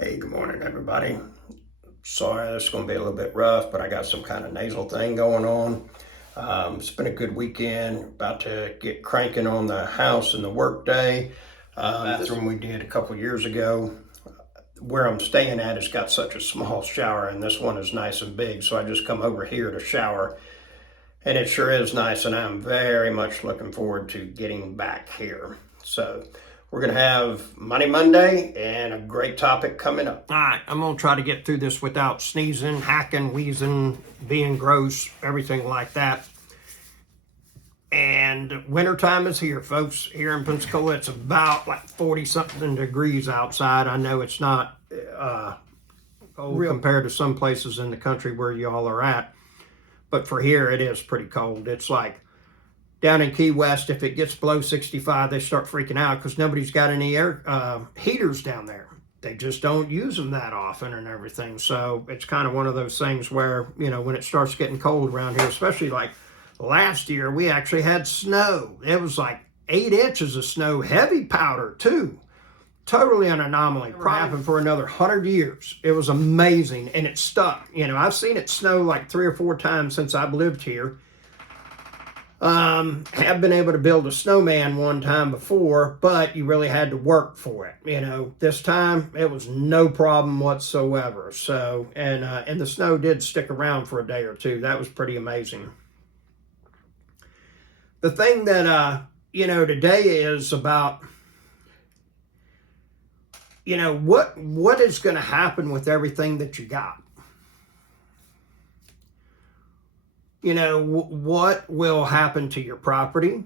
Hey, good morning, everybody. Sorry, this is going to be a little bit rough, but I got some kind of nasal thing going on. It's been a good weekend. About to get cranking on the house and the work day. Bathroom we did a couple years ago. Where I'm staying at has got such a small shower, and this one is nice and big, so I just come over here to shower. And it sure is nice, and I'm very much looking forward to getting back here. So we're going to have Money Monday and a great topic coming up. All right, I'm going to try to get through this without sneezing, hacking, wheezing, being gross, everything like that. And wintertime is here, folks. Here in Pensacola, it's about like 40-something degrees outside. I know it's not cold compared to some places in the country where y'all are at. But for here, it is pretty cold. It's like down in Key West, if it gets below 65, they start freaking out because nobody's got any air heaters down there. They just don't use them that often and everything. So it's kind of one of those things where, when it starts getting cold around here, especially like last year, we actually had snow. It was like 8 inches of snow, heavy powder too. Totally an anomaly. Probably happened for another 100 years. It was amazing, and it stuck. I've seen it snow like 3 or 4 times since I've lived here. Have been able to build a snowman one time before, but you really had to work for it. This time it was no problem whatsoever. So, and the snow did stick around for a day or two. That was pretty amazing. The thing that, today is about, what is going to happen with everything that you got? What will happen to your property?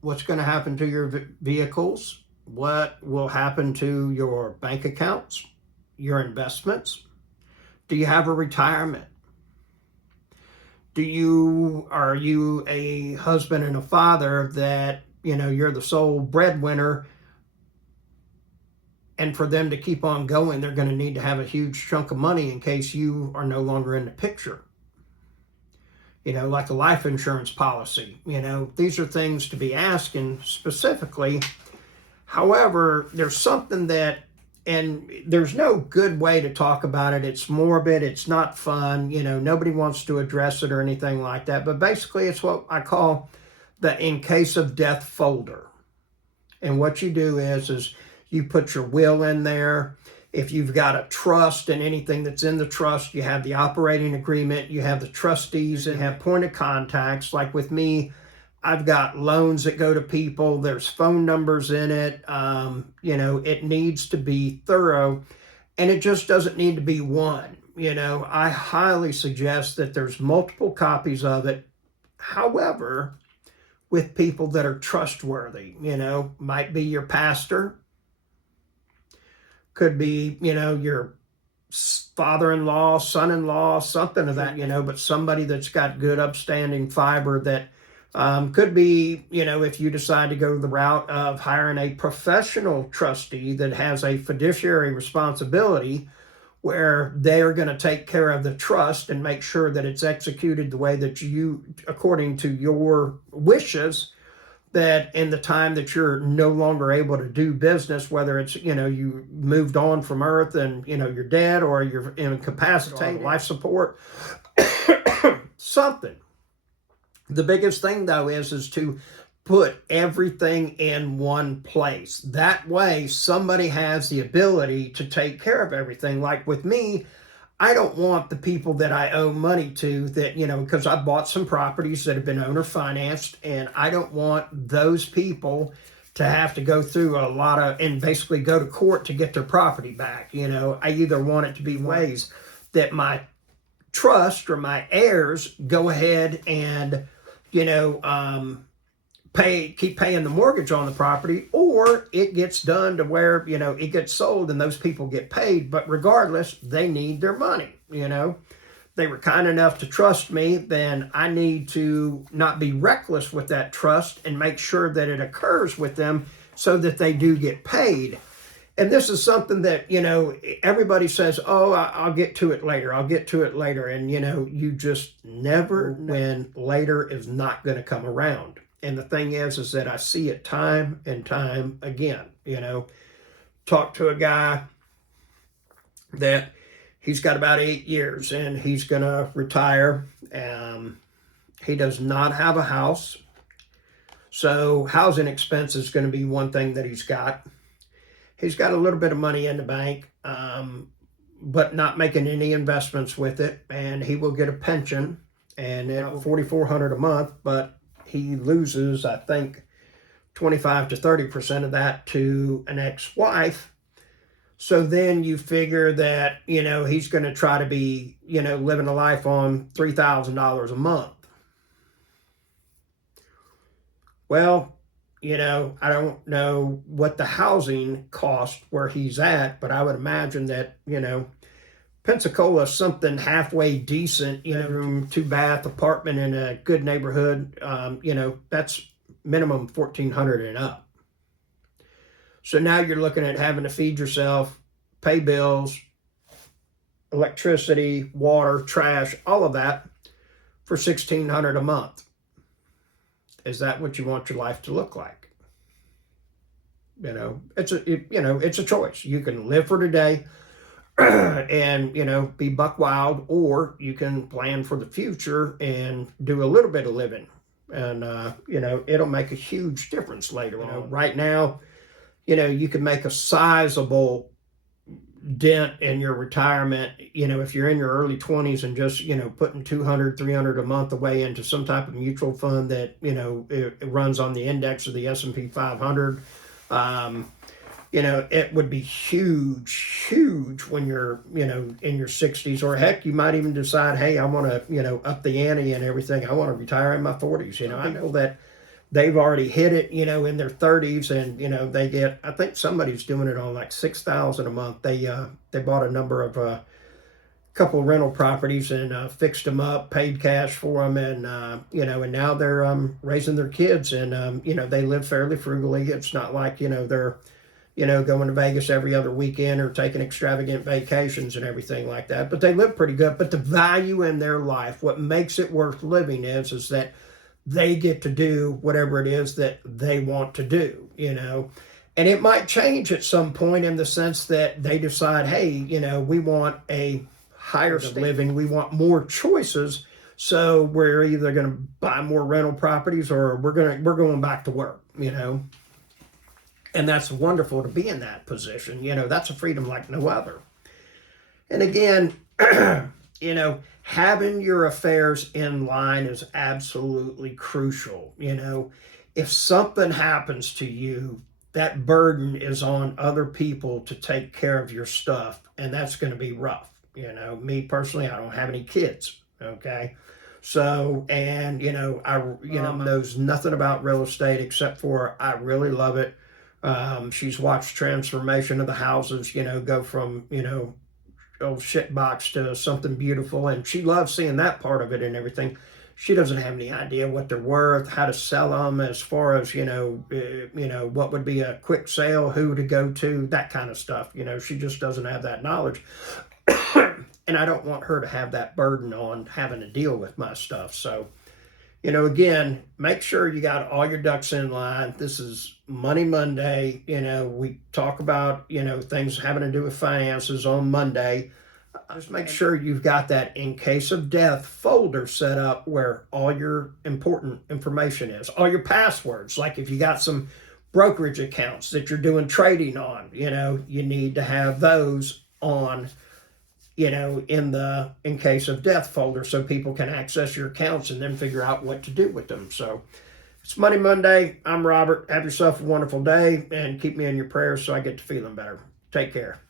What's going to happen to your vehicles? What will happen to your bank accounts, your investments? Do you have a retirement? Are you a husband and a father that, you're the sole breadwinner? And for them to keep on going, they're going to need to have a huge chunk of money in case you are no longer in the picture. Like a life insurance policy. These are things to be asking specifically. However, there's something that, and there's no good way to talk about it. It's morbid. It's not fun. Nobody wants to address it or anything like that. But basically, it's what I call the in case of death folder. And what you do is you put your will in there. If you've got a trust and anything that's in the trust, you have the operating agreement, you have the trustees and have point of contacts. Like with me, I've got loans that go to people. There's phone numbers in it. It needs to be thorough, and it just doesn't need to be one. I highly suggest that there's multiple copies of it. However, with people that are trustworthy, might be your pastor. Could be, your father-in-law, son-in-law, something of that, but somebody that's got good upstanding fiber that could be, if you decide to go the route of hiring a professional trustee that has a fiduciary responsibility where they are going to take care of the trust and make sure that it's executed the way that you, according to your wishes, that in the time that you're no longer able to do business, whether it's, you moved on from earth and, you're dead or you're incapacitated, life support, something. The biggest thing, though, is to put everything in one place. That way, somebody has the ability to take care of everything. Like with me, I don't want the people that I owe money to that, because I bought some properties that have been owner financed, and I don't want those people to have to go through a lot of, and basically go to court to get their property back. I either want it to be ways that my trust or my heirs go ahead and, keep paying the mortgage on the property, or it gets done to where, it gets sold and those people get paid. But regardless, they need their money. They were kind enough to trust me, then I need to not be reckless with that trust and make sure that it occurs with them so that they do get paid. And this is something that, everybody says, oh, I'll get to it later. I'll get to it later. And, you just never, when later is not going to come around. And the thing is that I see it time and time again. Talk to a guy that he's got about 8 years and he's going to retire. He does not have a house. So housing expense is going to be one thing that he's got. He's got a little bit of money in the bank, but not making any investments with it. And he will get a pension, and it's $4,400 a month, but he loses, I think, 25 to 30% of that to an ex-wife. So then you figure that, he's going to try to be, living a life on $3,000 a month. Well, I don't know what the housing cost where he's at, but I would imagine that, Pensacola is something halfway decent, room, 2-bath apartment in a good neighborhood. That's minimum $1,400 and up. So now you're looking at having to feed yourself, pay bills, electricity, water, trash, all of that for $1,600 a month. Is that what you want your life to look like? It's a choice. You can live for today and, be buck wild, or you can plan for the future and do a little bit of living. And, it'll make a huge difference later on. Right now, you can make a sizable dent in your retirement, if you're in your early 20s and just, putting $200, $300 a month away into some type of mutual fund that, it runs on the index of the S&P 500. It would be huge when you're, in your 60s, or heck, you might even decide, hey, I want to, up the ante and everything. I want to retire in my 40s. I know that they've already hit it, in their 30s, and, they get, I think somebody's doing it on like $6,000 a month. They bought a number of, couple of rental properties and fixed them up, paid cash for them, and, and now they're raising their kids, and, they live fairly frugally. It's not like, they're, going to Vegas every other weekend or taking extravagant vacations and everything like that, but they live pretty good. But the value in their life, what makes it worth living is that they get to do whatever it is that they want to do, and it might change at some point in the sense that they decide, hey, we want a higher living, we want more choices, so we're either going to buy more rental properties or we're going back to work, and that's wonderful to be in that position. That's a freedom like no other. And again, having your affairs in line is absolutely crucial. If something happens to you, that burden is on other people to take care of your stuff, and that's going to be rough. Me personally, I don't have any kids. Okay. So, and, knows nothing about real estate except for I really love it. She's watched transformation of the houses, go from, old shit box to something beautiful, and she loves seeing that part of it and everything. She doesn't have any idea what they're worth, how to sell them, as far as what would be a quick sale, who to go to, that kind of stuff. She just doesn't have that knowledge, and I don't want her to have that burden on having to deal with my stuff. So, again, make sure you got all your ducks in line. This is Money Monday. We talk about, things having to do with finances on Monday. Just make sure you've got that in case of death folder set up where all your important information is, all your passwords. Like if you got some brokerage accounts that you're doing trading on, you need to have those on, in case of death folder, so people can access your accounts and then figure out what to do with them. So it's Money Monday. I'm Robert. Have yourself a wonderful day and keep me in your prayers so I get to feeling better. Take care.